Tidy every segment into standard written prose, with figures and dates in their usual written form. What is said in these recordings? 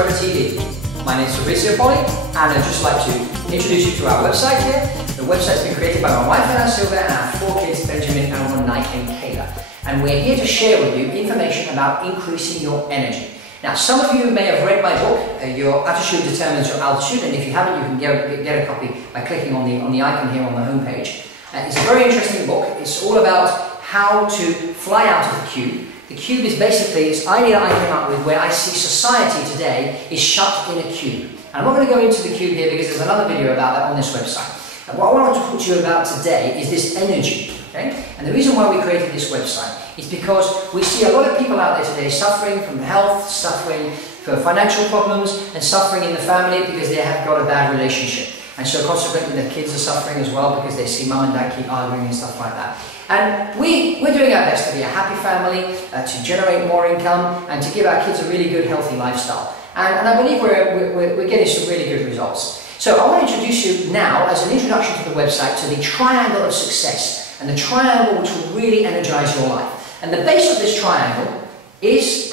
Forever TV. My name is Fabrizio Poli, and I'd just like to introduce you to our website here. The website's been created by my wife Anna Silva and our 4 kids, Benjamin, Aaron, Nike and Kayla. And we're here to share with you information about increasing your energy. Now, some of you may have read my book, Your Attitude Determines Your Altitude, and if you haven't, you can get a copy by clicking on the icon here on the homepage. It's a very interesting book. It's all about how to fly out of the cube. The cube is basically this idea I came up with where I see society today is shut in a cube. And I'm not going to go into the cube here because there's another video about that on this website. And what I want to talk to you about today is this energy. Okay? And the reason why we created this website is because we see a lot of people out there today suffering from health, suffering for financial problems, and suffering in the family because they have got a bad relationship. And so consequently the kids are suffering as well because they see mum and dad keep arguing and stuff like that. And we're doing our best to be a happy family, to generate more income, and to give our kids a really good, healthy lifestyle. And I believe we're getting some really good results. So I want to introduce you now, as an introduction to the website, to the triangle of success, and the triangle which will really energize your life. And the base of this triangle is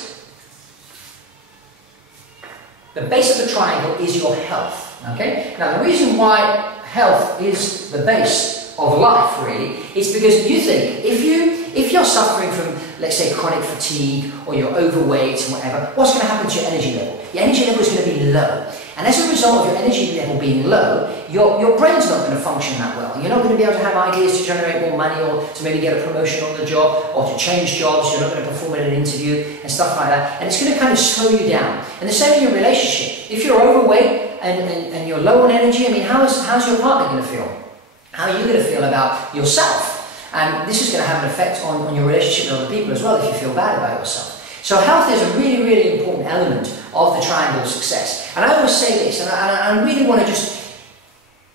your health. Okay? Now the reason why health is the base of life really is because you think if you're suffering from, let's say, chronic fatigue, or you're overweight and whatever, what's going to happen to your energy level? Your energy level is going to be low. And as a result of your energy level being low, your brain's not going to function that well. You're not going to be able to have ideas to generate more money, or to maybe get a promotion on the job, or to change jobs. You're not going to perform at an interview and stuff like that. And it's going to kind of slow you down. And the same in your relationship. If you're overweight and you're low on energy, I mean, how's your partner going to feel? How are you going to feel about yourself? And this is going to have an effect on your relationship with other people as well if you feel bad about yourself. So health is a really, really important element of the triangle of success. And I always say this, and I really want to just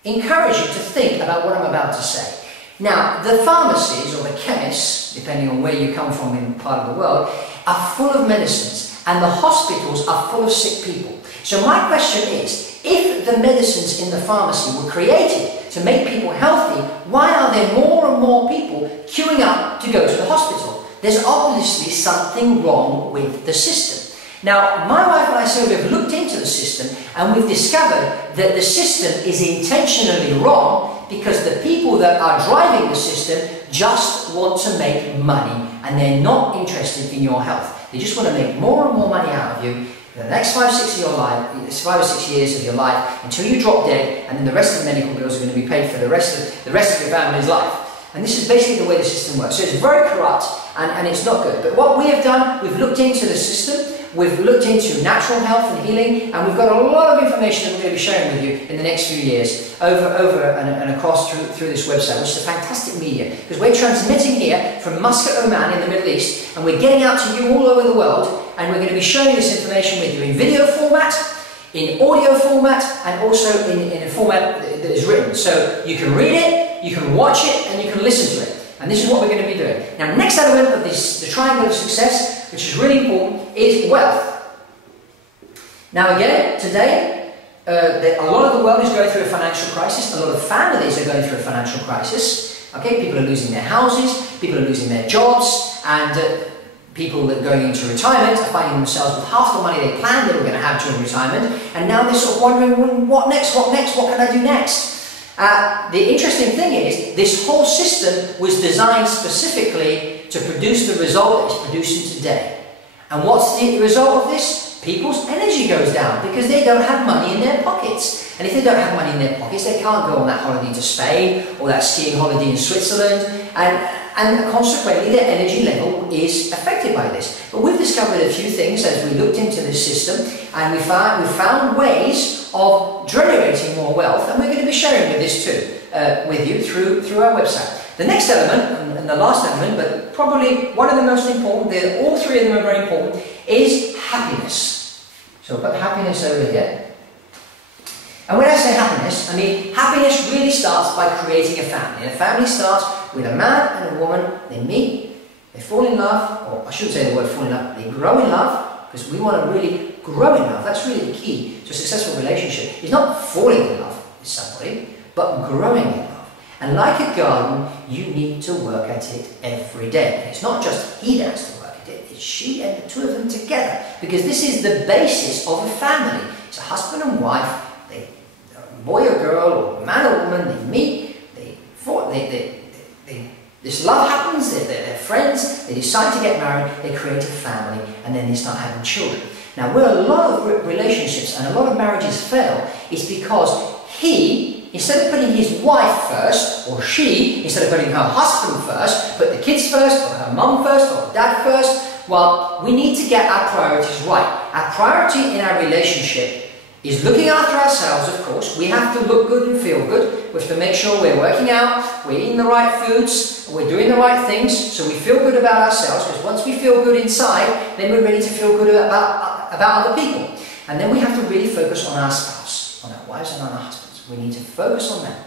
encourage you to think about what I'm about to say. Now, the pharmacies or the chemists, depending on where you come from in part of the world, are full of medicines, and the hospitals are full of sick people. So my question is, if the medicines in the pharmacy were created to make people healthy, why are there more and more people queuing up to go to the hospital? There's obviously something wrong with the system. Now, my wife and I have looked into the system, and we've discovered that the system is intentionally wrong because the people that are driving the system just want to make money, and they're not interested in your health. They just want to make more and more money out of you for the next 5 or 6 years of your life until you drop dead, and then the rest of the medical bills are going to be paid for the rest of your family's life. And this is basically the way the system works. So it's very corrupt, and it's not good. But what we have done, we've looked into the system, we've looked into natural health and healing, and we've got a lot of information that we're going to be sharing with you in the next few years, over and across through this website, which is a fantastic media. Because we're transmitting here from Muscat, Oman in the Middle East, and we're getting out to you all over the world, and we're going to be sharing this information with you in video format, in audio format, and also in a format that is written. So you can read it, you can watch it, and you can listen to it. And this is what we're going to be doing. Now, next element of the triangle of success, which is really important, is wealth. Now again, today, a lot of the world is going through a financial crisis. A lot of families are going through a financial crisis. Okay, people are losing their houses, people are losing their jobs, and people that are going into retirement are finding themselves with half the money they planned they were going to have during retirement, and now they're sort of wondering, well, what next, what can I do next? The interesting thing is, this whole system was designed specifically to produce the result that it's producing today. And what's the result of this? People's energy goes down because they don't have money in their pockets. And if they don't have money in their pockets, they can't go on that holiday to Spain or that skiing holiday in Switzerland. And consequently, their energy level is affected by this. But we've discovered a few things as we looked into this system, and we found ways of generating more wealth, and we're going to be sharing this too with you through our website. The next element, and the last element, but probably one of the most important, all three of them are very important, is happiness. So I'll put happiness over here. And when I say happiness, I mean happiness really starts by creating a family. And a family starts with a man and a woman. They meet, they fall in love, or I shouldn't say the word fall in love, they grow in love, because we want to really grow in love. That's really the key to a successful relationship. It's not falling in love with somebody, but growing in love. And like a garden, you need to work at it every day. And it's not just he that has to work It's she and the two of them together, because this is the basis of a family. It's a husband and wife, a boy or girl, or man or woman, they meet, this love happens, they're friends, they decide to get married, they create a family, and then they start having children. Now, where a lot of relationships and a lot of marriages fail is because he, instead of putting his wife first, or she, instead of putting her husband first, put the kids first, or her mum first, or dad first. Well, we need to get our priorities right. Our priority in our relationship is looking after ourselves, of course. We have to look good and feel good. We have to make sure we're working out, we're eating the right foods, we're doing the right things, so we feel good about ourselves, because once we feel good inside, then we're ready to feel good about other people. And then we have to really focus on our spouse, on our wives and on our husbands. We need to focus on them.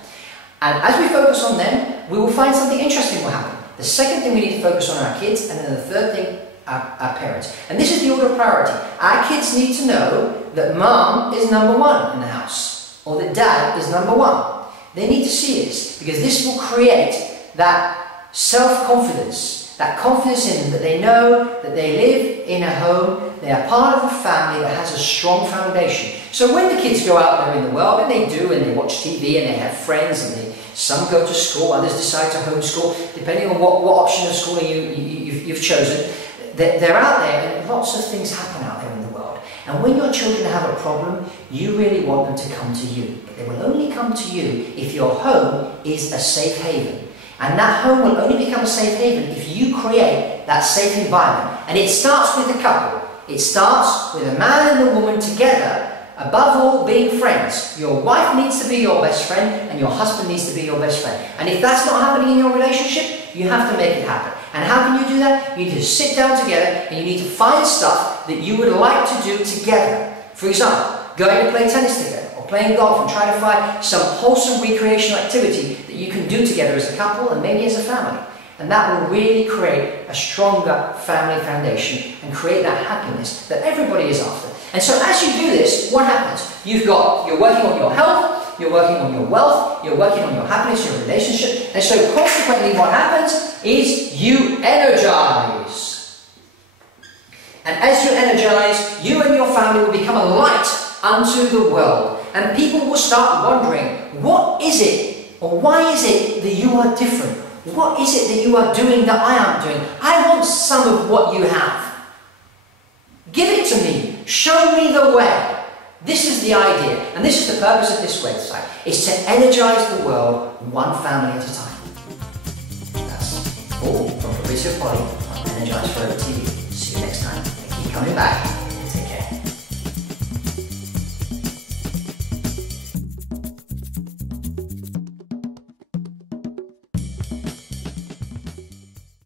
And as we focus on them, we will find something interesting will happen. The second thing, we need to focus on our kids, and then the third thing, our parents. And this is the order of priority. Our kids need to know that mum is number one in the house, or that dad is number one. They need to see this, because this will create that self-confidence, that confidence in them, that they know that they live in a home, they are part of a family that has a strong foundation. So when the kids go out there in the world, and they do, and they watch TV, and they have friends, and some go to school, others decide to homeschool, depending on what option of schooling you've chosen, they're out there, and lots of things happen out there in the world. And when your children have a problem, you really want them to come to you. But they will only come to you if your home is a safe haven. And that home will only become a safe haven if you create that safe environment. And it starts with the couple. It starts with a man and a woman together, above all being friends. Your wife needs to be your best friend, and your husband needs to be your best friend. And if that's not happening in your relationship, you have to make it happen. And how can you do that? You need to sit down together, and you need to find stuff that you would like to do together. For example, going to play tennis together, or playing golf, and try to find some wholesome recreational activity that you can do together as a couple and maybe as a family. And that will really create a stronger family foundation and create that happiness that everybody is after. And so as you do this, what happens? You're working on your health, you're working on your wealth, you're working on your happiness, your relationship, and so consequently what happens is you energize. And as you energize, you and your family will become a light unto the world. And people will start wondering, what is it, or why is it that you are different? What is it that you are doing that I aren't doing? I want some of what you have. Give it to me. Show me the way. This is the idea, and this is the purpose of this website, is to energize the world one family at a time. That's all from Fabrizio Polly on Energized Forever TV. See you next time, and keep coming back.